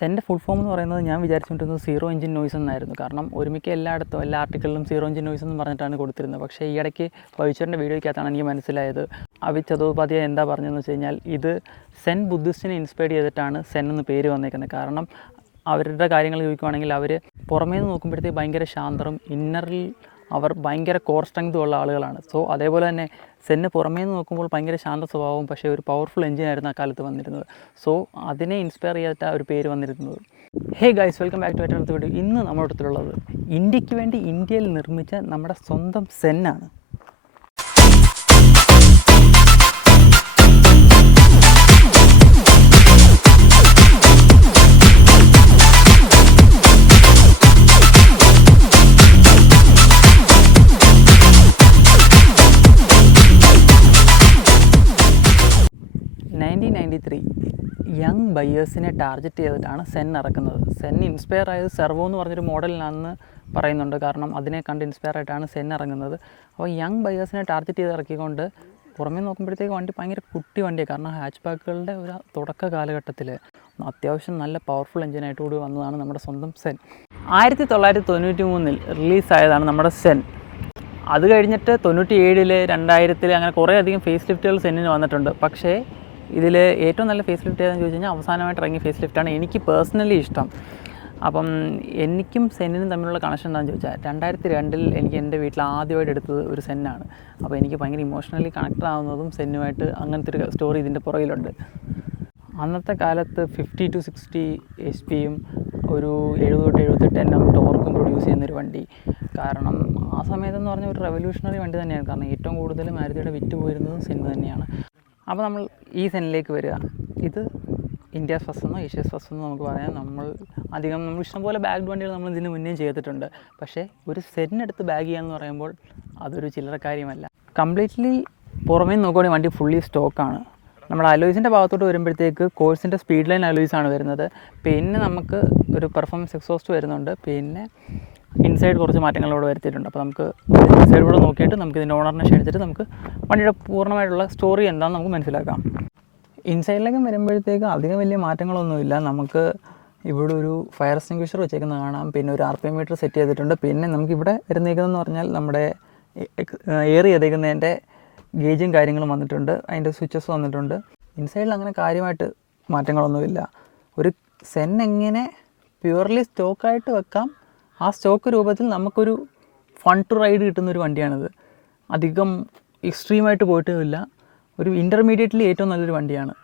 Send full form എന്ന് പറയുന്നത് ഞാൻ വിചാരിച്ചുകൊണ്ടിരുന്നത് സീറോ എഞ്ചിൻ നോയ്സ് എന്നായിരുന്നു. കാരണം ഒരുമിക്ക എല്ലായിടത്തും എല്ലാ ആർട്ടിക്കിളിലും സീറോ എഞ്ചിൻ നോയ്സ് എന്ന് പറഞ്ഞിട്ടാണ് കൊടുത്തിരുന്നത്. പക്ഷേ ഈ ഇടയ്ക്ക് ഭവിച്ചറിൻ്റെ വീഡിയോയ്ക്കകത്താണ് എനിക്ക് മനസ്സിലായത്. അവി ചതോപാധ്യായ എന്താ പറഞ്ഞതെന്ന് വെച്ച് കഴിഞ്ഞാൽ ഇത് സെൻ ബുദ്ധിസ്റ്റിനെ ഇൻസ്പയർ ചെയ്തിട്ടാണ് സെൻ എന്ന് പേര് വന്നേക്കുന്നത്. കാരണം അവരുടെ കാര്യങ്ങൾ ചോദിക്കുവാണെങ്കിൽ അവർ പുറമേ നിന്ന് നോക്കുമ്പോഴത്തേക്ക് ഭയങ്കര ശാന്തരും ഇന്നറിൽ അവർ ഭയങ്കര കോർ സ്ട്രെങ്തും ഉള്ള ആളുകളാണ്. സോ അതേപോലെ തന്നെ സെന്ന് പുറമേ നിന്ന് നോക്കുമ്പോൾ ഭയങ്കര ശാന്ത സ്വഭാവവും പക്ഷേ ഒരു പവർഫുൾ എഞ്ചിനായിരുന്നു ആ കാലത്ത് വന്നിരുന്നത്. സോ അതിനെ ഇൻസ്പയർ ചെയ്തിട്ട് ഒരു പേര് വന്നിരുന്നത്. Hey guys, welcome back to അടുത്ത വീഡിയോ. ഇന്ന് നമ്മുടെ അടുത്തുള്ളത് ഇന്ത്യക്ക് വേണ്ടി ഇന്ത്യയിൽ നിർമ്മിച്ച നമ്മുടെ സ്വന്തം സെന്നാണ്. യങ് ബയേഴ്സിനെ ടാർഗറ്റ് ചെയ്തിട്ടാണ് സെൻ ഇറക്കുന്നത്. സെൻ ഇൻസ്പയർ ആയത് സെർവോ എന്ന് പറഞ്ഞൊരു മോഡലിനാണെന്ന് പറയുന്നുണ്ട്. കാരണം അതിനെ കണ്ട് ഇൻസ്പയർ ആയിട്ടാണ് സെൻ ഇറങ്ങുന്നത്. അപ്പോൾ യങ് ബയേഴ്സിനെ ടാർഗറ്റ് ചെയ്ത് ഇറക്കിക്കൊണ്ട് പുറമേ നോക്കുമ്പോഴത്തേക്ക് വണ്ടി ഭയങ്കര കുട്ടി വണ്ടിയാണ്. കാരണം ഹാച്ച് ബാക്കുകളുടെ ഒരു തുടക്ക കാലഘട്ടത്തിൽ അത്യാവശ്യം നല്ല പവർഫുൾ എഞ്ചിനായിട്ട് കൂടി വന്നതാണ് നമ്മുടെ സ്വന്തം സെൻ. 1993 റിലീസായതാണ് നമ്മുടെ സെൻ. അത് കഴിഞ്ഞിട്ട് 97, 2000 അങ്ങനെ കുറേ അധികം ഫേസ് ലിഫ്റ്റുകൾ സെന്നിന് വന്നിട്ടുണ്ട്. പക്ഷേ ഇതിൽ ഏറ്റവും നല്ല ഫേസ് ലിഫ്റ്റ് ഏതാണെന്ന് ചോദിച്ചു കഴിഞ്ഞാൽ അവസാനമായിട്ട് ഇറങ്ങിയ ഫേസ് ലിഫ്റ്റാണ് എനിക്ക് പേഴ്സണലി ഇഷ്ടം. അപ്പം എനിക്കും സെന്നിനും തമ്മിലുള്ള കണക്ഷൻ എന്താണെന്ന് ചോദിച്ചാൽ 2002 എനിക്ക് എൻ്റെ വീട്ടിൽ ആദ്യമായിട്ട് എടുത്തത് ഒരു സെന്നാണ്. അപ്പോൾ എനിക്ക് ഭയങ്കര ഇമോഷണലി കണക്റ്റഡ് ആവുന്നതും സെന്നുമായിട്ട് അങ്ങനത്തെ ഒരു സ്റ്റോറി ഇതിൻ്റെ പുറകിലുണ്ട്. അന്നത്തെ കാലത്ത് 50 to 60 HP-യും ഒരു 70-78 Nm ടോർക്കും പ്രൊഡ്യൂസ് ചെയ്യുന്നൊരു വണ്ടി. കാരണം ആ സമയത്തെന്ന് പറഞ്ഞാൽ ഒരു റെവല്യൂഷണറി വണ്ടി തന്നെയാണ്. കാരണം ഏറ്റവും കൂടുതൽ മാരുതിയുടെ വിറ്റ് പോയിരുന്നതും സെന്ന് തന്നെയാണ്. അപ്പോൾ നമ്മൾ ഈ സെന്നിലേക്ക് വരിക. ഇത് ഇന്ത്യാസ് ഫസ്റ്റ് എന്നോ ഏഷ്യാസ് ഫസ്റ്റ് എന്നോ നമുക്ക് പറയാം. നമ്മൾ ഇഷ്ടംപോലെ ബാഗ്ഡ് വണ്ടികൾ നമ്മൾ ഇതിന് മുന്നേ ചെയ്തിട്ടുണ്ട്. പക്ഷേ ഒരു സെന്നിനെടുത്ത് ബാഗ് ചെയ്യാന്ന് പറയുമ്പോൾ അതൊരു ചില്ലറ കാര്യമല്ല. കംപ്ലീറ്റ്ലി പുറമേ നോക്കുകയാണെങ്കിൽ വണ്ടി ഫുള്ളി സ്റ്റോക്കാണ്. നമ്മുടെ അലോയ്സിൻ്റെ ഭാഗത്തോട്ട് വരുമ്പോഴത്തേക്ക് കോഴ്സിൻ്റെ സ്പീഡ് ലൈൻ അലോയ്സാണ് വരുന്നത്. പിന്നെ നമുക്ക് ഒരു പെർഫോമൻസ് എക്സോസ്റ്റ് വരുന്നുണ്ട്. പിന്നെ ഇൻസൈഡ് കുറച്ച് മാറ്റങ്ങളോട് വരുത്തിയിട്ടുണ്ട്. അപ്പോൾ നമുക്ക് ഇൻസൈഡ് കൂടെ നോക്കിയിട്ട് നമുക്ക് ഇതിൻ്റെ ഓണറിനെ ക്ഷണിച്ചിട്ട് നമുക്ക് വണ്ടിയുടെ പൂർണ്ണമായിട്ടുള്ള സ്റ്റോറി എന്താണെന്ന് നമുക്ക് മനസ്സിലാക്കാം. ഇൻസൈഡിലേക്ക് വരുമ്പോഴത്തേക്ക് അധികം വലിയ മാറ്റങ്ങളൊന്നുമില്ല. നമുക്ക് ഇവിടെ ഒരു ഫയർ എക്സ്റ്റിംഗ്വിഷർ വെച്ചേക്കുന്നത് കാണാം. പിന്നെ ഒരു RPM മീറ്റർ സെറ്റ് ചെയ്തിട്ടുണ്ട്. പിന്നെ നമുക്കിവിടെ വരുന്നേക്കുന്നതെന്ന് പറഞ്ഞാൽ നമ്മുടെ എയർ ചെയ്തേക്കുന്നതിൻ്റെ ഗേജും കാര്യങ്ങളും വന്നിട്ടുണ്ട്. അതിൻ്റെ സ്വിച്ചസ് വന്നിട്ടുണ്ട്. ഇൻസൈഡിൽ അങ്ങനെ കാര്യമായിട്ട് മാറ്റങ്ങളൊന്നുമില്ല. ഒരു സെൻ എങ്ങനെ പ്യുവർലി സ്റ്റോക്കായിട്ട് വെക്കാം, ആ സ്റ്റോക്ക് രൂപത്തിൽ നമുക്കൊരു ഫൺ ടു റൈഡ് കിട്ടുന്നൊരു വണ്ടിയാണിത്. അധികം എക്സ്ട്രീമായിട്ട് പോയിട്ടുമില്ല. ഒരു ഇൻ്റർമീഡിയറ്റ്ലി ഏറ്റവും നല്ലൊരു വണ്ടിയാണ്.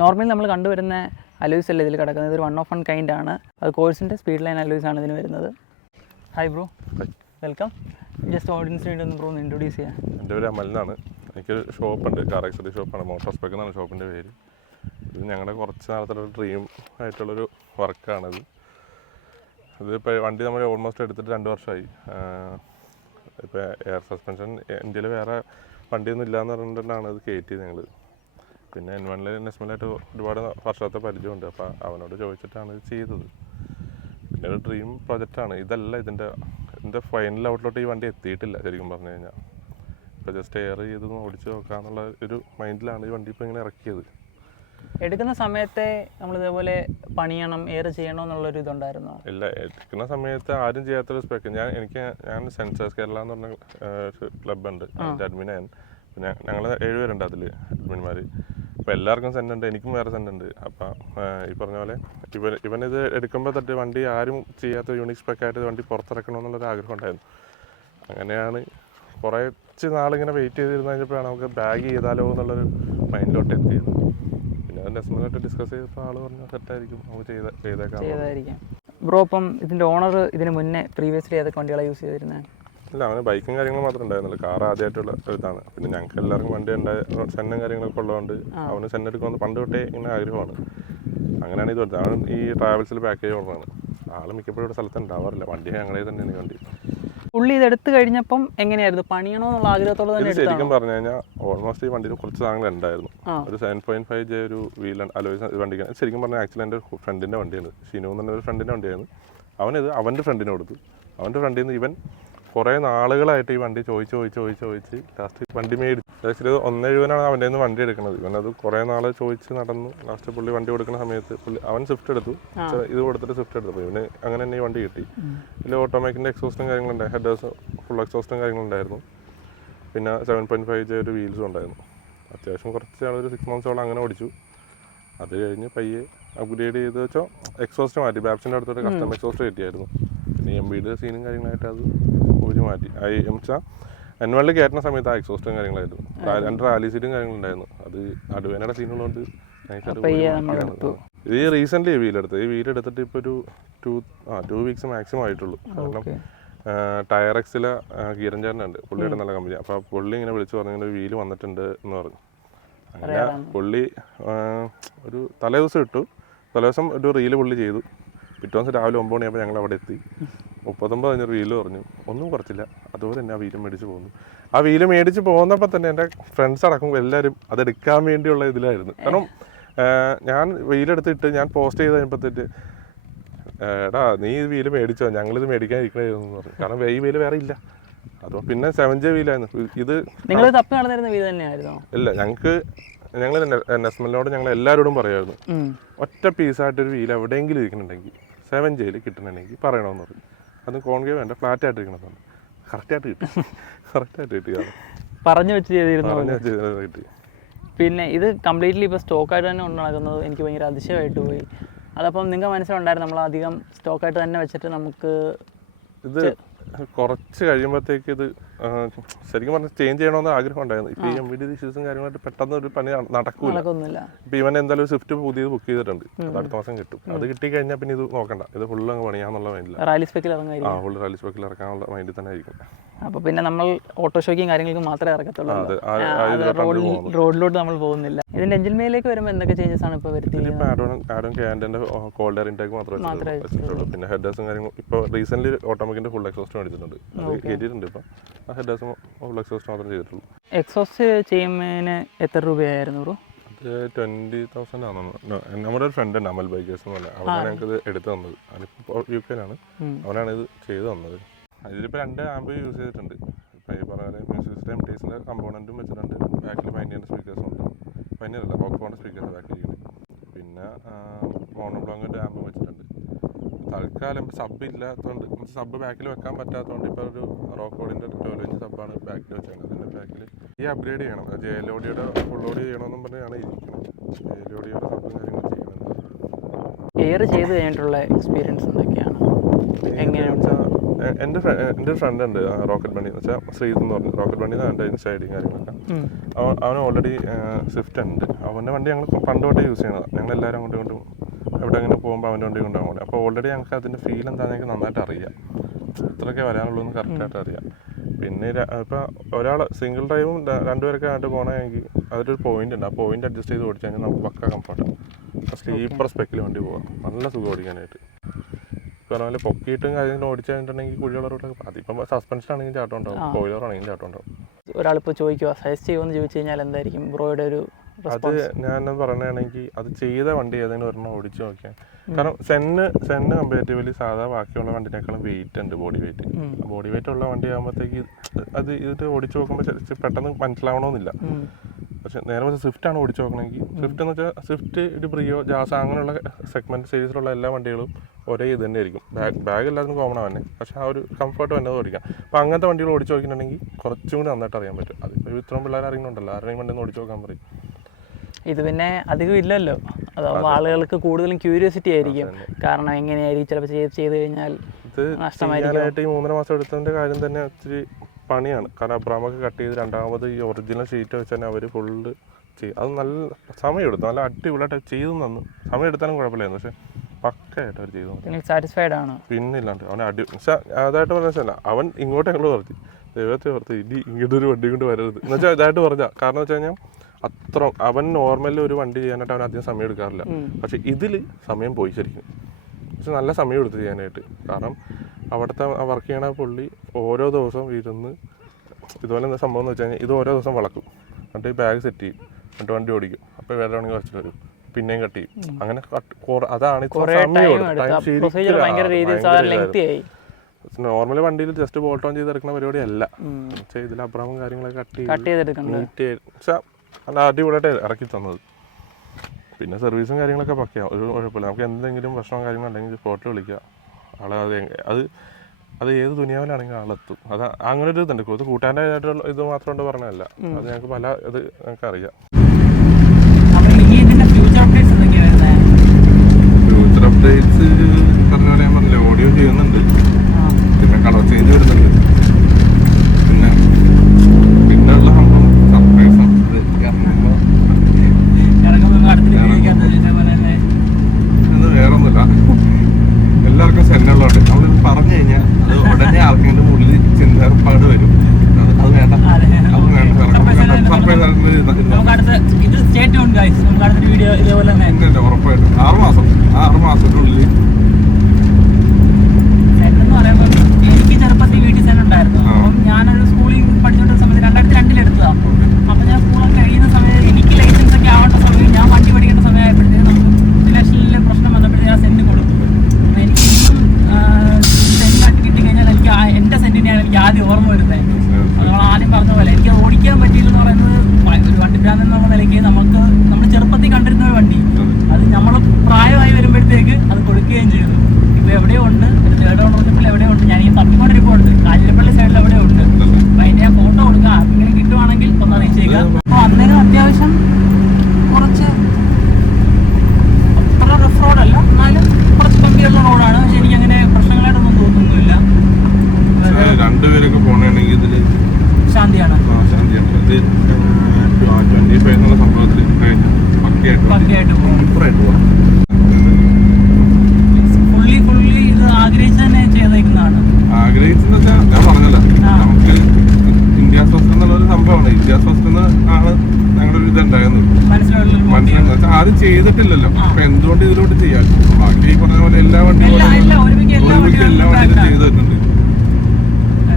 നോർമലി നമ്മൾ കണ്ടുവരുന്ന അലോയ്സ് അല്ല ഇതിൽ കിടക്കുന്നത്. ഒരു 1 കൈൻഡ് ആണ്. അത് കോഴ്സിൻ്റെ സ്പീഡ് ലൈൻ അലോയ്സാണ് ഇതിന് വരുന്നത്. Hi bro, welcome. ജസ്റ്റ് ഓഡിയൻസിന് വേണ്ടി ഒന്ന് ബ്രോ ഒന്ന് ഇൻട്രൊഡ്യൂസ് ചെയ്യാം. എൻ്റെ പേര് അമലിനാണ്. എനിക്കൊരു ഷോപ്പുണ്ട്, കാർ ആക്സസറി ഷോപ്പാണ്. മോട്ടോർസ്പെക്ക് എന്നാണ് ഷോപ്പിൻ്റെ പേര്. ഇത് ഞങ്ങളുടെ കുറച്ച് നാളത്തെ ഒരു ഡ്രീം ആയിട്ടുള്ളൊരു വർക്കാണിത്. ഇതിപ്പോൾ വണ്ടി നമ്മൾ ഓൾമോസ്റ്റ് എടുത്തിട്ട് 2 വർഷമായി. ഇപ്പോൾ എയർ സസ്പെൻഷൻ ഇന്ത്യയിൽ വേറെ വണ്ടിയൊന്നും ഇല്ലയെന്ന് പറഞ്ഞിട്ടാണ് ഇത് കയറ്റിയത് ഞങ്ങൾ. പിന്നെ N1 നെസ്മലായിട്ട് ഒരുപാട് വർഷത്തെ പരിചയമുണ്ട്. അപ്പോൾ അവനോട് ചോദിച്ചിട്ടാണ് ഇത് ചെയ്തത്. പിന്നെ ഒരു ഡ്രീം പ്രൊജക്റ്റാണ്. ഇതല്ല ഇതിൻ്റെ ഫൈനൽ ഔട്ടിലോട്ട് ഈ വണ്ടി എത്തിയിട്ടില്ല ശരിക്കും പറഞ്ഞു കഴിഞ്ഞാൽ. ഇപ്പോൾ ജസ്റ്റ് എയർ ചെയ്ത് ഓടിച്ച് നോക്കാമെന്നുള്ള ഒരു മൈൻഡിലാണ് ഈ വണ്ടി ഇപ്പോൾ ഇങ്ങനെ ഇറക്കിയത്. എടുക്കുന്ന സമയത്തെ നമ്മളിതേപോലെ പണിയണം, എയർ ചെയ്യണം എന്നുള്ളൊരു ഇതുണ്ടായിരുന്നോ? ഇല്ല, എടുക്കുന്ന സമയത്ത് ആരും ചെയ്യാത്തൊരു സ്പെക്ക്. ഞാൻ സെൻസേഴ്സ് കേരള എന്ന് പറഞ്ഞ ക്ലബ്ബുണ്ട്, അതിൻ്റെ അഡ്മിനാൻ. ഞങ്ങൾ 7 പേരുണ്ട് അതിൽ അഡ്മിന്മാർ. അപ്പോൾ എല്ലാവർക്കും സെൻ്റുണ്ട്, എനിക്കും വേറെ സെൻ്റുണ്ട്. അപ്പം ഈ പറഞ്ഞ പോലെ ഇവനിത് എടുക്കുമ്പോൾ തൊട്ട് വണ്ടി ആരും ചെയ്യാത്ത യൂണിക് സ്പെക്കായിട്ട് വണ്ടി പുറത്തിറക്കണമെന്നുള്ളൊരു ആഗ്രഹം ഉണ്ടായിരുന്നു. അങ്ങനെയാണ് കുറച്ച് നാളിങ്ങനെ വെയിറ്റ് ചെയ്തിരുന്നു കഴിഞ്ഞപ്പോഴാണ് നമുക്ക് ബാഗ് ചെയ്താലോ എന്നുള്ളൊരു മൈൻഡിലോട്ട് എത്തിയത്. പിന്നെ അത് നെസ്മലായിട്ട് ഡിസ്കസ് ചെയ്തപ്പോൾ ആൾ പറഞ്ഞു സെറ്റായിരിക്കും, നമുക്ക് ചെയ്തേക്കാം. ബ്രോ, അപ്പം ഇതിൻ്റെ ഓണർ ഇതിന് മുന്നേ പ്രീവിയസ്ലി ഏതൊക്കെ വണ്ടികളാണ് യൂസ് ചെയ്തിരുന്നത്? ഇല്ല, അങ്ങനെ ബൈക്കും കാര്യങ്ങളും മാത്രമേ ഉണ്ടായിരുന്നുള്ളൂ. കാർ ആദ്യമായിട്ടുള്ള ഇതാണ്. പിന്നെ ഞങ്ങൾക്ക് എല്ലാവർക്കും വണ്ടി സെന്നും കാര്യങ്ങളൊക്കെ ഉള്ളതുകൊണ്ട് അവന് സെൻ എടുക്കുമെന്ന് പണ്ട് തൊട്ടേ ഇങ്ങനെ ആഗ്രഹമാണ്. അങ്ങനെയാണ് ഇത് കൊടുത്തത്. അവൻ ഈ ട്രാവൽസിൽ പാക്കേജ് കൊടുക്കുന്നതാണ്. ആൾ മിക്കപ്പോഴും ഇവിടെ സ്ഥലത്ത് ഉണ്ടാവാറില്ല. വണ്ടി ഞങ്ങളെ തന്നെയാണ് ഈ വണ്ടി. പുള്ളി ഇതെടുത്ത് കഴിഞ്ഞപ്പം എങ്ങനെയായിരുന്നു? പണിയണോ എന്നുള്ള ആഗ്രഹത്തോടെ തന്നെ? ശരിക്കും പറഞ്ഞു കഴിഞ്ഞാൽ ഓൾമോസ്റ്റ് ഈ വണ്ടിയിൽ കുറച്ച് സാധനങ്ങൾ ഉണ്ടായിരുന്നു. ഒരു 7.5J ഒരു വീൽ അലോയ്സ് വണ്ടിക്കാണ്. ശരിക്കും പറഞ്ഞാൽ ആക്ച്വലി എൻ്റെ ഫ്രണ്ടിൻ്റെ വണ്ടിയാണ്. ഷിനു എന്ന് പറഞ്ഞ ഒരു ഫ്രണ്ടിൻ്റെ വണ്ടിയായിരുന്നു. അവനത് അവൻ്റെ ഫ്രണ്ടിന് കൊടുത്തു. അവൻ്റെ ഫ്രണ്ടിൽ നിന്ന് ഇവൻ കുറേ നാളുകളായിട്ട് ഈ വണ്ടി ചോദിച്ച് ലാസ്റ്റ് വണ്ടി മേടിച്ചു. ആക്ച്വലി 1.70 അവൻ്റെ നിന്ന് വണ്ടി എടുക്കുന്നത്. ഇവനത് കുറേ നാൾ ചോദിച്ച് നടന്നു. ലാസ്റ്റ് പുള്ളി വണ്ടി കൊടുക്കുന്ന സമയത്ത് അവൻ സ്വിഫ്റ്റ് എടുത്തു, ഇത് കൊടുത്തിട്ട് സ്വിഫ്റ്റ് എടുത്തു. ഇവന് അങ്ങനെ തന്നെ ഈ വണ്ടി കിട്ടി. ഇതിൽ ഓട്ടോമാറ്റിക്കിൻ്റെ എക്സോസ്റ്റും കാര്യങ്ങളുണ്ടായി, ഹെഡേഴ്സ് ഫുൾ എക്സോസ്റ്റും കാര്യങ്ങളുണ്ടായിരുന്നു. പിന്നെ 7.5 ഒരു വീൽസും ഉണ്ടായിരുന്നു. അത്യാവശ്യം കുറച്ച് ആളൊരു 6 months അങ്ങനെ ഓടിച്ചു. അത് കഴിഞ്ഞ് പയ്യെ അപ്ഗ്രേഡ് ചെയ്ത് വെച്ചാൽ എക്സോസ്റ്റ് മാറ്റി. ബാപ്സിൻ്റെ അടുത്തൊരു കസ്റ്റം എക്സോസ്റ്റ് കിട്ടിയായിരുന്നു. പിന്നെ MBയുടെ സീനും കാര്യങ്ങളായിട്ട് അത് ഊരി മാറ്റി. വെച്ചാൽ N1 കയറ്റുന്ന സമയത്ത് ആ എക്സോസ്റ്റും കാര്യങ്ങളായിരുന്നു. 2 റാലി സീറ്റും കാര്യങ്ങളുണ്ടായിരുന്നു. അത് അടുവേനയുടെ സീനുള്ളതുകൊണ്ട് ഇത് റീസെൻ്റ്ലി ഈ വീലെടുത്തത്. ഈ വീലെടുത്തിട്ട് ഇപ്പോൾ ഒരു 2 weeks മാക്സിമം ആയിട്ടുള്ളൂ. കാരണം ടയർ എക്സിലെ ഗീരഞ്ചാരനുണ്ട്, പുള്ളിയുടെ നല്ല കമ്പനി. അപ്പോൾ പുള്ളി ഇങ്ങനെ വിളിച്ച് പറഞ്ഞിങ്ങനെ വീല് വന്നിട്ടുണ്ട് എന്ന് പറഞ്ഞു. അങ്ങനെ പുള്ളി ഒരു തലേദിവസം ഇട്ടു. തലേദിവസം ഒരു റീല് പുള്ളി ചെയ്തു. പിറ്റേ ദിവസം രാവിലെ 9 മണിയാകുമ്പോൾ ഞങ്ങൾ അവിടെ എത്തി. 39 കഴിഞ്ഞൊരു വീല് പറഞ്ഞു. ഒന്നും കുറച്ചില്ല. അതുപോലെ തന്നെ ആ വീല് മേടിച്ച് പോകുന്നു. ആ വീല് മേടിച്ച് പോകുന്നപ്പോൾ തന്നെ എൻ്റെ ഫ്രണ്ട്സ് അടക്കം എല്ലാവരും അതെടുക്കാൻ വേണ്ടിയുള്ള ഇതിലായിരുന്നു. കാരണം ഞാൻ വീലെടുത്തിട്ട് ഞാൻ പോസ്റ്റ് ചെയ്ത് കഴിയുമ്പോഴത്തേക്ക് എടാ നീ ഈ വീല് മേടിച്ചോ, ഞങ്ങളിത് മേടിക്കാനിരിക്കണമായിരുന്നു എന്ന് പറഞ്ഞു. കാരണം ഈ വീല് വേറെ ഇല്ല. അതോ പിന്നെ 7J വീലായിരുന്നു ഇത്. ഇല്ല, ഞങ്ങൾ നെസ്മലിനോട് ഞങ്ങൾ എല്ലാവരോടും പറയായിരുന്നു, ഒറ്റ പീസായിട്ടൊരു വീൽ എവിടെയെങ്കിലും ഇരിക്കുന്നുണ്ടെങ്കിൽ 7Jയിൽ കിട്ടണമെങ്കിൽ പറയണമെന്ന് പറഞ്ഞു. അത് കോൺകേവ് വേണ്ട, ഫ്ലാറ്റ് ആയിട്ട് ഇരിക്കണമെന്ന്. കറക്റ്റായിട്ട് കിട്ടി. പറഞ്ഞു വെച്ച് കിട്ടി. പിന്നെ ഇത് കംപ്ലീറ്റ്ലി ഇപ്പോൾ സ്റ്റോക്കായിട്ട് തന്നെ കൊണ്ട് നടക്കുന്നത് എനിക്ക് ഭയങ്കര അതിശയമായിട്ട് പോയി. അതപ്പം നിങ്ങൾക്ക് മനസ്സിലുണ്ടായിരുന്നു നമ്മളധികം സ്റ്റോക്കായിട്ട് തന്നെ വെച്ചിട്ട് നമുക്ക് ഇത് കുറച്ച് കഴിയുമ്പോഴത്തേക്ക് ഇത് ശരിക്കും പറഞ്ഞാൽ ചേഞ്ച് ചെയ്യണമെന്ന് ആഗ്രഹം ഉണ്ടായിരുന്നു. ഇപ്പോൾ ഈ MBD ഇഷ്യൂസും കാര്യങ്ങളായിട്ട് പെട്ടെന്ന് ഒരു പണി നടക്കൂല. ഇപ്പോൾ ഇവൻ എന്തായാലും ഒരു സ്വിഫ്റ്റ് പുതിയത് ബുക്ക് ചെയ്തിട്ടുണ്ട്. അത് അടുത്ത മാസം കിട്ടും. അത് കിട്ടിക്കഴിഞ്ഞാൽ പിന്നെ ഇത് നോക്കണ്ട, ഇത് ഫുള്ള് അങ്ങ് പണിയാന്നുള്ള മൈൻഡില്ല. ഫുള്ള് റാലി സ്പെക്കിൽ ഇറക്കാനുള്ള മൈൻഡിൽ തന്നെ ആയിരിക്കും. അപ്പോൾ പിന്നെ നമ്മൾ ഓട്ടോ ഷോയ്ക്കും കാര്യങ്ങൾക്കും മാത്രമേ ഇറക്കത്തുള്ളൂ, റോഡിലോട്ട് നമ്മൾ പോകുന്നില്ല. ഇതിന്റെ എഞ്ചിൻ മേലേക്ക് വരുമ്പോൾ എന്തൊക്കെ ചേഞ്ചസ് ആണ് ഇപ്പോൾ വരുത്തിയത്? കോൾഡ് എയർ ഇൻടേക്ക് മാത്രമേ വെച്ചിട്ടുള്ളൂ. പിന്നെ ഹെഡേഴ്സും കാര്യങ്ങളും ഇപ്പോൾ റീസെന്റ് ഓട്ടോമാറ്റിക്കിന്റെ ഫുൾ എക്സോസ്റ്റ് മേടിച്ചിട്ടുണ്ട്. അത് കയറ്റിയിട്ടുണ്ട്. ഇപ്പോൾ ആ ഹെഡേഴ്സും ഫുൾ എക്സോസ്റ്റ് മാത്രമേ ചെയ്തിട്ടുള്ളൂ. എക്സോസ്റ്റ് ചെയ്യുന്നതിന് എത്ര രൂപയായിരുന്നു ബ്രോ? അത് 20,000 ആണെന്ന്. നമ്മുടെ ഒരു ഫ്രണ്ട് ഉണ്ട്, അമൽ ബൈക്കേഴ്സ് എന്ന് പറഞ്ഞാൽ, അവനാണ് ഞങ്ങൾക്ക് ഇത് എടുത്തു തന്നത്. അതിപ്പോൾ UK അവനാണ് ഇത് ചെയ്തു തന്നത്. ഇതിലിപ്പോൾ 2 ആമ്പ് യൂസ് ചെയ്തിട്ടുണ്ട്. ഇപ്പോൾ ഈ പറഞ്ഞ മ്യൂസിക് സിസ്റ്റം MTSൻ്റെ കമ്പോണൻറ്റും വെച്ചിട്ടുണ്ട്. ബാക്കിൽ പൈനിയറിൻ്റെ സ്പീക്കേഴ്സും ഉണ്ട്. പൈനിയറല്ല, റോക്ക്ഫോണിൻ്റെ സ്പീക്കേഴ്സ് ബാക്കിലിരിക്കുന്നത്. പിന്നെ മോണോബ്ലോങ്ങിൻ്റെ ആമ്പും വെച്ചിട്ടുണ്ട്. തൽക്കാലം സബ് ഇല്ലാത്തതുകൊണ്ട്, സബ് ബാക്കിൽ വെക്കാൻ പറ്റാത്തതുകൊണ്ട് ഇപ്പോൾ ഒരു റോക്കോഡിൻ്റെ 12 inch സബ്ബാണ് ബാക്കിൽ വെച്ചേക്കുന്നത്. അതിൻ്റെ ബാക്കിൽ ഈ അപ്ഗ്രേഡ് ചെയ്യണം. JLODയുടെ ഫുൾ ഓഡി ചെയ്യണമെന്നും പറഞ്ഞാണ് ഇരിക്കുന്നത്. JLODയുടെ സബും കാര്യങ്ങളും ചെയ്യണമെന്ന്. എയർ ചെയ്ത് കഴിഞ്ഞിട്ടുള്ള എക്സ്പീരിയൻസ് എന്തൊക്കെയാണ്? എങ്ങനെയാണ്? എൻ്റെ ഒരു ഫ്രണ്ട് ഉണ്ട്, റോക്കറ്റ് ബണ്ണി എന്ന് വെച്ചാൽ ശ്രീത് എന്ന് പറഞ്ഞു. റോക്കറ്റ് ബണ്ണി എൻ്റെ ഇൻസ്റ്റൈഡിങ് കാര്യങ്ങളൊക്കെ. അവന് ഓൾറെഡി സ്വിഫ്റ്റ് ഉണ്ട്. അവൻ്റെ വണ്ടി ഞങ്ങൾ പണ്ട് തൊട്ടേ യൂസ് ചെയ്യണതാണ്. ഞങ്ങളെല്ലാവരും അങ്ങോട്ടും ഇങ്ങോട്ടും എവിടെ അങ്ങനെ പോകുമ്പോൾ അവൻ്റെ വണ്ടി കൊണ്ടുപോകാൻ വേണ്ടി. അപ്പോൾ ഓൾറെഡി ഞങ്ങൾക്ക് അതിൻ്റെ ഫീൽ എന്താണെന്ന് എനിക്ക് നന്നായിട്ട് അറിയാം. ഇത്രയൊക്കെ വരാനുള്ളൂ എന്ന് കറക്റ്റായിട്ട് അറിയാം. പിന്നെ ഇപ്പോൾ ഒരാൾ സിംഗിൾ ഡ്രൈവും 2 പേരൊക്കെ ആയിട്ട് പോകണമെങ്കിൽ അതൊരു പോയിന്റ് ഉണ്ട്. ആ പോയിന്റ് അഡ്ജസ്റ്റ് ചെയ്ത് ഓടിച്ചു കഴിഞ്ഞാൽ നമുക്ക് പക്ക കംഫർട്ടാണ്. സ്ലീപ്പർ സ്പെക്കിൽ വണ്ടി പോകാം, നല്ല സുഖം ഓടിക്കാനായിട്ട്. പറഞ്ഞ പോലെ പൊക്കിയിട്ടും കാര്യങ്ങളും ഓടിച്ചു കഴിഞ്ഞിട്ടുണ്ടെങ്കിൽ കുഴിയുള്ള റോഡൊക്കെ അതിപ്പം സസ്പെൻഷൻ ആണെങ്കിലും ചാട്ടം ഉണ്ടാവും, സ്പോയിലർ ആണെങ്കിലും ചാട്ടം ഉണ്ടാവും. ഒരാളിപ്പോൾ ചോദിക്കുക സജസ്റ്റ് ചെയ്യുമെന്ന് ചോദിച്ചു കഴിഞ്ഞാൽ എന്തായിരിക്കും ബ്രോയുടെ ഒരു? അത് ഞാൻ പറയുകയാണെങ്കിൽ അത് ചെയ്ത വണ്ടി ഏതെങ്കിലും ഒരെണ്ണം ഓടിച്ചു നോക്കിയാൽ. കാരണം സെന്ന് കമ്പാരിറ്റീവ്ലി സാധാ ബാക്കിയുള്ള വണ്ടിനേക്കാളും വെയിറ്റ് ഉണ്ട്, ബോഡി വെയിറ്റ്. ബോഡി വെയിറ്റ് ഉള്ള വണ്ടി ആകുമ്പോഴത്തേക്ക് അത് ഇത് ഓടിച്ചു നോക്കുമ്പോൾ പെട്ടെന്ന് മനസ്സിലാവണമെന്നില്ല. പക്ഷെ നേരെ മറിച്ച് സ്വിഫ്റ്റ് ആണ് ഓടിച്ചു നോക്കണമെങ്കിൽ, സ്വിഫ്റ്റ് എന്ന് വെച്ചാൽ സ്വിഫ്റ്റ്, ഒരു ബ്രിയോ, ജാസ അങ്ങനെയുള്ള സെഗ്മെന്റ് സീരീസിലുള്ള എല്ലാ വണ്ടികളും ഒരേ ഇത് തന്നെ ആയിരിക്കും. ബാഗ് എല്ലാത്തിനും കോമൺ ആണ്, പക്ഷെ ആ ഒരു കംഫർട്ട് വന്നത് ഓടിക്കാം. അപ്പോൾ അങ്ങനത്തെ വണ്ടികൾ ഓടിച്ചു നോക്കിയിട്ടുണ്ടെങ്കിൽ കുറച്ചും കൂടി നന്നായിട്ട് അറിയാൻ പറ്റും. അതിപ്പോൾ ഇത്രയും പിള്ളേർ അറിയുന്നുണ്ടല്ലോ, ആരുടെയും വണ്ടി ഒന്ന് ഓടിച്ചു നോക്കാൻ പറയും. ഇത് പിന്നെ അധികം ഇല്ലല്ലോ, അതാവുമ്പോൾ ആളുകൾക്ക് കൂടുതലും ക്യൂരിയോസിറ്റി ആയിരിക്കും. കാരണം എങ്ങനെയായിരിക്കും ചിലപ്പോൾ ചെയ്ത് കഴിഞ്ഞാൽ ഇത് ചെയ്യാനായിട്ട് ഈ 3 മാസം എടുത്തതിൻ്റെ കാര്യം തന്നെ ഒത്തിരി പണിയാണ്. കാരണം അബ്രാമൊക്കെ കട്ട് ചെയ്ത് രണ്ടാമത് ഈ ഒറിജിനൽ ഷീറ്റ് വെച്ച് തന്നെ അവർ ഫുള്ള് ചെയ്യും. അത് നല്ല സമയം എടുത്തു, നല്ല അടിപൊളിയായിട്ട് ചെയ്തു തന്നു. സമയം എടുത്താലും കുഴപ്പമില്ലായിരുന്നു, പക്ഷെ പക്കയായിട്ട് അവർ ചെയ്തു. സാറ്റിസ്ഫൈഡ് ആണ്. പിന്നെ ഇല്ലാണ്ട് അവൻ അതായിട്ട് പറഞ്ഞാൽ അവൻ ഇങ്ങോട്ട് ഞങ്ങൾ പറഞ്ഞു, ദൈവത്തെ ഓർത്ത് ഇനി ഇങ്ങോട്ടൊരു വണ്ടി കൊണ്ട് വരരുത് എന്ന് വെച്ചാൽ ഇതായിട്ട് പറഞ്ഞാൽ. കാരണം വെച്ച് കഴിഞ്ഞാൽ അത്ര അവൻ നോർമലി ഒരു വണ്ടി ചെയ്യാനായിട്ട് അവൻ അധികം സമയം എടുക്കാറില്ല. പക്ഷെ ഇതിൽ സമയം പോയി ശരിക്കും. പക്ഷെ നല്ല സമയം എടുത്ത് ചെയ്യാനായിട്ട്. കാരണം അവിടുത്തെ വർക്ക് ചെയ്യണ പുള്ളി ഓരോ ദിവസവും ഇരുന്ന് ഇതുപോലെ എന്താ സംഭവം എന്ന് വെച്ച് കഴിഞ്ഞാൽ ഇത് ഓരോ ദിവസം വളക്കും, എന്നിട്ട് ബാഗ് സെറ്റ് ചെയ്യും, എന്നിട്ട് വണ്ടി ഓടിക്കും. അപ്പോൾ വേറെ ആണെങ്കിൽ കുറച്ചിട്ട് വരും, പിന്നെയും കട്ട് ചെയ്യും. അങ്ങനെ അതാണ് നോർമലി വണ്ടിയിൽ ജസ്റ്റ് ബോൾട്ട് ഓൺ ചെയ്തെടുക്കുന്ന പരിപാടിയല്ല. പക്ഷേ ഇതിൽ അബ്രാമും കാര്യങ്ങളൊക്കെ കട്ട് ചെയ്തെടുക്കുന്നത് പക്ഷേ നല്ല അടിപൊളിയായിട്ട് ഇറക്കി തന്നത്. പിന്നെ സർവീസും കാര്യങ്ങളൊക്കെ പക്കയാണ്, ഒരു കുഴപ്പമില്ല. നമുക്ക് എന്തെങ്കിലും പ്രശ്നവും കാര്യങ്ങളുണ്ടെങ്കിൽ സ്പോട്ടിൽ വിളിക്കുക, ആളെ അത് ഏത് ദുനിയാവിലാണെങ്കിലും ആളെത്തും. അത് അങ്ങനെ ഒരു ഇതുണ്ട്. ഇത് കൂട്ടാനായിട്ടുള്ള ഇത് മാത്രം കൊണ്ട് പറഞ്ഞതല്ല, അത് ഞങ്ങൾക്ക് പല ഇത് ഞങ്ങൾക്ക് അറിയാം. ഫ്യൂച്ചർ അപ്ഡേറ്റ്സ് പറഞ്ഞ പോലെ ഞാൻ പറഞ്ഞില്ലേ, ഓഡിയോ ചെയ്യുന്നുണ്ട്, പിന്നെ കളർ ചേഞ്ച് വരുന്നുണ്ട്, പിന്നെ ഉള്ള സംഭവം സർപ്രൈസാണ്. ഇത് വേറൊന്നുമില്ല, എല്ലാവർക്കും സെന്നുള്ളതുകൊണ്ട് നമ്മളിത് പറഞ്ഞു കഴിഞ്ഞാൽ അത് ഉടനെ ആർക്കെങ്കിലും ഉള്ളിൽ ചിന്തപ്പാട് വരും. അത് വേണ്ട, അത് വേണ്ട, ഉറപ്പായിട്ടും 6 മാസത്തിനുള്ളിൽ. എനിക്ക് ചെറുപ്പത്തിൽ വീട്ടിൽ സെൻ ഉണ്ടായിരുന്നു. അപ്പം ഞാനൊരു സ്കൂളിൽ പഠിച്ചുകൊണ്ടിരുന്ന സമയത്ത് 2002 എടുത്തതാണ്. അപ്പം ഞാൻ സ്കൂളൊക്കെ കഴിയുന്ന സമയത്ത് എനിക്ക് ലൈസൻസ് ഒക്കെ ആവേണ്ട സമയം, ഞാൻ വണ്ടി പഠിക്കേണ്ട സമയമായപ്പോഴത്തേക്ക് നമുക്ക് ഇലക്ഷനിലെ പ്രശ്നം വന്നപ്പോഴത്തേക്ക് ആ സെന്റ് കൊടുത്തു. എനിക്ക് ഇന്നും സെന്റായിട്ട് കിട്ടിക്കഴിഞ്ഞാൽ എനിക്ക് എൻ്റെ സെന്റിനെയാണ് എനിക്ക് ആദ്യം ഓർമ്മ വരുന്നത്. നമ്മൾ ആദ്യം പറഞ്ഞ പോലെ എനിക്ക് ഓടിക്കാൻ പറ്റിയില്ലെന്ന് പറയുന്നത് ഒരു വണ്ടിഭ്രാന്തൻ എന്നുള്ള നിലയ്ക്ക് നമ്മൾ ചെറുപ്പത്തിൽ കണ്ടിരുന്ന ഒരു വണ്ടി അത് നമ്മൾ പ്രായമായി വരുമ്പോഴത്തേക്ക് അത് കൊടുക്കുകയും ചെയ്തു. ഇപ്പോൾ എവിടെയോ ഉണ്ട്, ഒരു തേർഡ് ഓണർഷിപ്പിൽ എവിടെയോ ഉണ്ട്. ഞാൻ ഈ തപ്പിക്കൊണ്ടിരിപ്പോൾ ഉണ്ട്, കാഞ്ഞിരപ്പള്ളി സൈഡിൽ എവിടെയോ ഉണ്ട്. അപ്പം അതിൻ്റെ ഞാൻ ഫോട്ടോ കൊടുക്കാം, ആർക്കെങ്കിലും കിട്ടുവാണെങ്കിൽ ഒന്ന് അറിയിച്ചേക്കാം. അപ്പോൾ അന്നേരം അത്യാവശ്യം കുറച്ച് അത്ര റഫ് റോഡല്ല, എന്നാലും കുറച്ച് കമ്പിയുള്ള റോഡാണ്. പക്ഷെ എനിക്കങ്ങനെ പ്രശ്നങ്ങളായിട്ടൊന്നും തോന്നുന്നില്ല. രണ്ടുപേരൊക്കെ പോകണമെങ്കിൽ ഇതിൽ ശാന്തിയാണ്. പക്കയായിട്ട് പോകും. ഫുള്ളി ഇത് ആഗ്രഹിച്ച് തന്നെ ചെയ്തേക്കുന്നതാണ്. ആഗ്രഹിച്ചെന്ന് വെച്ചാൽ ഞാൻ പറഞ്ഞല്ലോ, നമുക്ക് ഇന്ത്യ സ്വസ്ഥ എന്നുള്ളൊരു സംഭവമാണ്. ഇന്ത്യ സ്വസ്ഥ ആണ് ഞങ്ങളുടെ ഒരു ഇതുണ്ടായിരുന്നത്. മനസ്സിലായി ആരും ചെയ്തിട്ടില്ലല്ലോ, അപ്പൊ എന്തുകൊണ്ട് ഇതിലോട്ട് ചെയ്യാൻ? ബാക്കി പറഞ്ഞ പോലെ എല്ലാ വണ്ടിയും ചെയ്തിട്ടുണ്ട്.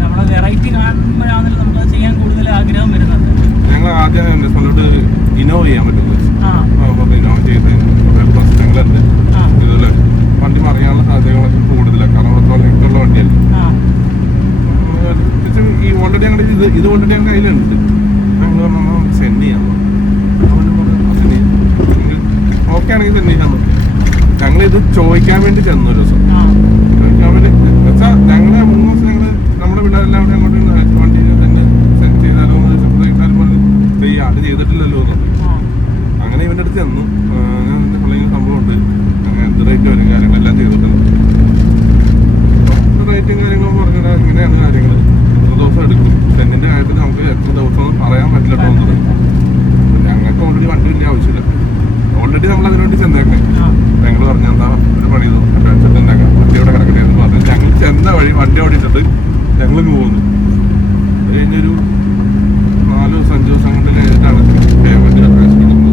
നമ്മളെ വെറൈറ്റി കാണുമ്പോഴാണല്ലോ നമുക്ക് ചെയ്യാൻ കൂടുതൽ ആഗ്രഹം വരുന്നത്. ഞങ്ങൾ ആദ്യം നമ്മളോട് ഇന്നോവ ചെയ്യാൻ പറ്റുന്നത്, ഇന്നോവ ചെയ്ത് പ്രശ്നങ്ങളുണ്ട്. ഇതുപോലെ വണ്ടി മറിയാനുള്ള സാധ്യതകളൊക്കെ കൂടുതലാണ്, കാരണം അത്രത്തോളം ലെങ്ത്തുള്ള വണ്ടിയല്ല. ഈ ഓൾറെഡി ഞങ്ങളുടെ ഇത് ഓൾറെഡി ഞങ്ങളുടെ കയ്യിലുണ്ട്. ഞങ്ങൾ പറഞ്ഞാൽ സെൻഡ് ചെയ്യാൻ ഓക്കെ ആണെങ്കിൽ സെൻഡ് ചെയ്യാൻ നോക്കി. ഞങ്ങളിത് ചോദിക്കാൻ വേണ്ടി ചെന്നു ഒരു ദിവസം. ചോദിക്കാൻ വേണ്ടി വെച്ചാൽ ഞങ്ങളെ 3 ദിവസം ഞങ്ങൾ നമ്മുടെ പിള്ളേരെല്ലാം കൂടെ അങ്ങോട്ട് വണ്ടി തന്നെ സെൻഡ് ചെയ്താലോ എന്ന് ചോദിച്ചാൽ ഈ ആട് ചെയ്തിട്ടില്ലല്ലോ എന്നുള്ളത്. അങ്ങനെ ഇവൻ്റെ അടുത്ത് ചെന്നു, ഞാൻ സംഭവമുണ്ട്, അങ്ങനെ എന്ത് റേറ്റ് വരും കാര്യങ്ങളെല്ലാം ചെയ്തിട്ടുണ്ട്. റേറ്റും കാര്യങ്ങളും പറഞ്ഞാൽ ഇങ്ങനെയാണ് കാര്യങ്ങൾ. എത്ര ദിവസം എടുക്കും സെന്നിൻ്റെ കാര്യത്തിൽ നമുക്ക് എത്ര ദിവസം ഒന്നും പറയാൻ പറ്റില്ല കേട്ടോ. ഞങ്ങൾക്ക് ഓൾറെഡി വണ്ടി വലിയ ആവശ്യമില്ല, ഓൾറെഡി നമ്മൾ അതിനുവേണ്ടി ചെന്നേക്കണേ. ഞങ്ങൾ പറഞ്ഞു എന്താ ഒരു പണി ചെയ്തു ഉണ്ടാക്കാം, വണ്ടിയോടെ കിടക്കട്ടെ എന്ന് പറഞ്ഞ് ഞങ്ങൾ ചെന്ന വഴി വണ്ടി ഓടിച്ചിട്ട് ഞങ്ങൾ പോകുന്നു. അത് കഴിഞ്ഞൊരു 4 ദിവസം 5 ദിവസം കൊണ്ട് കഴിഞ്ഞിട്ടാണ് പേയ്മെന്റ് കിട്ടുന്നത്.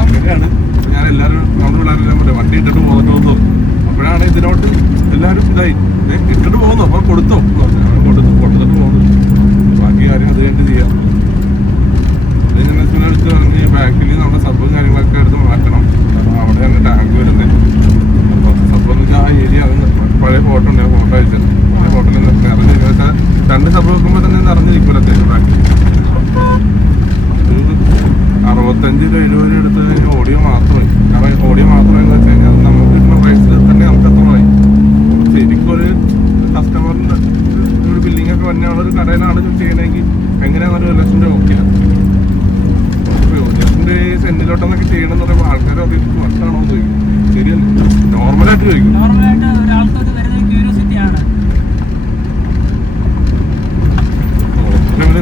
അങ്ങനെയാണ് ഞാൻ എല്ലാവരും നമ്മുടെ പിള്ളേരെല്ലാം പറയും വണ്ടി ഇട്ടിട്ട് പോകുന്നു. അപ്പോഴാണ് ഇതിനോട്ട് എല്ലാവരും ഇതായി ഇട്ടിട്ട് പോകുന്നു. അപ്പോൾ കൊടുത്തിട്ട് പോകുന്നു. ബാക്കി കാര്യം അത് കഴിഞ്ഞിട്ട് ചെയ്യാം. അത് ഞാൻ എടുത്ത് പറഞ്ഞ് ബാക്കിൽ നമ്മുടെ സബ്ബും കാര്യങ്ങളൊക്കെ എടുത്ത് മാറ്റണം. അവിടെ തന്നെ ടാങ്ക് വരുന്നത്. അപ്പോൾ സബ്ബ് എന്ന് വെച്ചാൽ ആ ഏരിയ അത് പഴയ ഫോട്ടോ ഉണ്ട്, ഫോട്ടോ അയച്ചത്. പഴയ ഫോട്ടോയിൽ നിറഞ്ഞിരിക്കുന്നത് വെച്ചാൽ 2 സബ്ബ് വെക്കുമ്പോൾ തന്നെ നിറഞ്ഞിരിക്കുമല്ലോ ബാക്കി. ഒരു 65 രൂപ 70 രൂപ എടുത്ത് കഴിഞ്ഞാൽ ഓഡിയോ മാത്രമായി. കാരണം ഓഡിയോ മാത്രമായെന്ന് വെച്ച് കഴിഞ്ഞാൽ നമുക്ക് കിട്ടുന്ന പ്രൈസിൽ തന്നെ നമുക്ക് എത്രമായി. ശരിക്കും ഒരു കസ്റ്റമറിൻ്റെ ഒരു ബില്ലിംഗ് ഒക്കെ വന്നെയുള്ള ഒരു കടയിലാണ് ചെയ്യണമെങ്കിൽ എങ്ങനെയാണെന്നൊരു 1 ലക്ഷം രൂപ ഓക്കെയാണ്. 1 ലക്ഷം രൂപ സെന്റിലോട്ടെന്നൊക്കെ ചെയ്യണമെന്ന് പറയുമ്പോൾ ആൾക്കാർ അത് വർഷമാണോ എന്ന് ചോദിക്കും. ശരിയല്ല, നോർമലായിട്ട് ചോദിക്കും.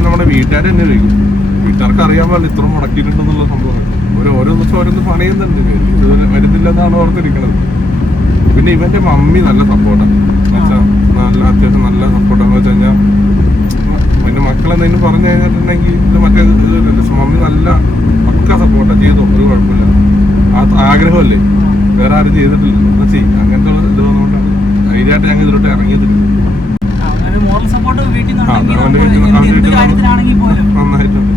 നമ്മുടെ വീട്ടുകാർ തന്നെ ചോദിക്കും. വീട്ടുകാർക്ക് അറിയാൻ പാടില്ല ഇത്ര മുടക്കിയിട്ടുണ്ടെന്നുള്ള സംഭവം. ഓരോ ദിവസം ഓരോന്ന് പണിയുന്നുണ്ട്, ഇതുവരെ വരുന്നില്ലെന്നാണ് ഓർത്തിരിക്കുന്നത്. പിന്നെ ഇവന്റെ മമ്മി നല്ല സപ്പോർട്ടാണ്, എന്നുവെച്ചാൽ നല്ല അത്യാവശ്യം നല്ല സപ്പോർട്ടാന്ന് വെച്ച് കഴിഞ്ഞാൽ പിന്നെ മക്കളെന്തെങ്കിലും പറഞ്ഞു കഴിഞ്ഞിട്ടുണ്ടെങ്കിൽ ഇത് മറ്റേ മമ്മി നല്ല പക്ക സപ്പോർട്ടാണ്. ചെയ്തോ ഒരു കുഴപ്പമില്ല, ആ ആഗ്രഹമല്ലേ, വേറെ ആരും ചെയ്തിട്ടില്ല ചെയ്യും. അങ്ങനത്തെ ഇത് വന്നുകൊണ്ടാണ് ധൈര്യമായിട്ട് ഞങ്ങൾ ഇതിലോട്ട് ഇറങ്ങിയത്. നന്നായിട്ടുണ്ട്.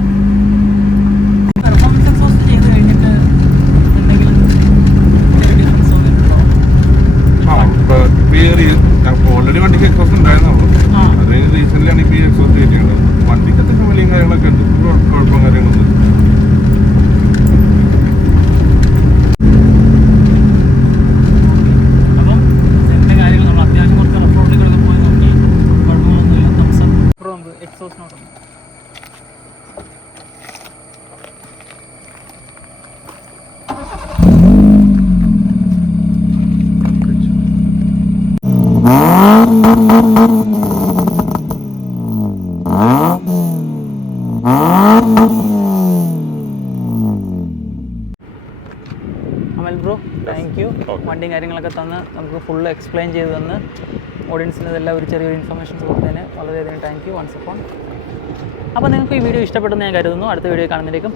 അമൽ ബ്രോ, താങ്ക് യു. Okay. വണ്ടിയും കാര്യങ്ങളൊക്കെ തന്ന് നമുക്ക് ഫുള്ള് എക്സ്പ്ലെയിൻ ചെയ്ത് തന്ന് ഓഡിയൻസിന് ഇതെല്ലാം ഒരു ചെറിയൊരു ഇൻഫർമേഷൻസ് കൊടുത്തതിന് വളരെയധികം താങ്ക് യു വൺസ് അപ്പോൺ. അപ്പോൾ നിങ്ങൾക്ക് ഈ വീഡിയോ ഇഷ്ടപ്പെട്ടെന്ന് ഞാൻ കരുതുന്നു. അടുത്ത വീഡിയോ കാണുന്നതിലേക്കും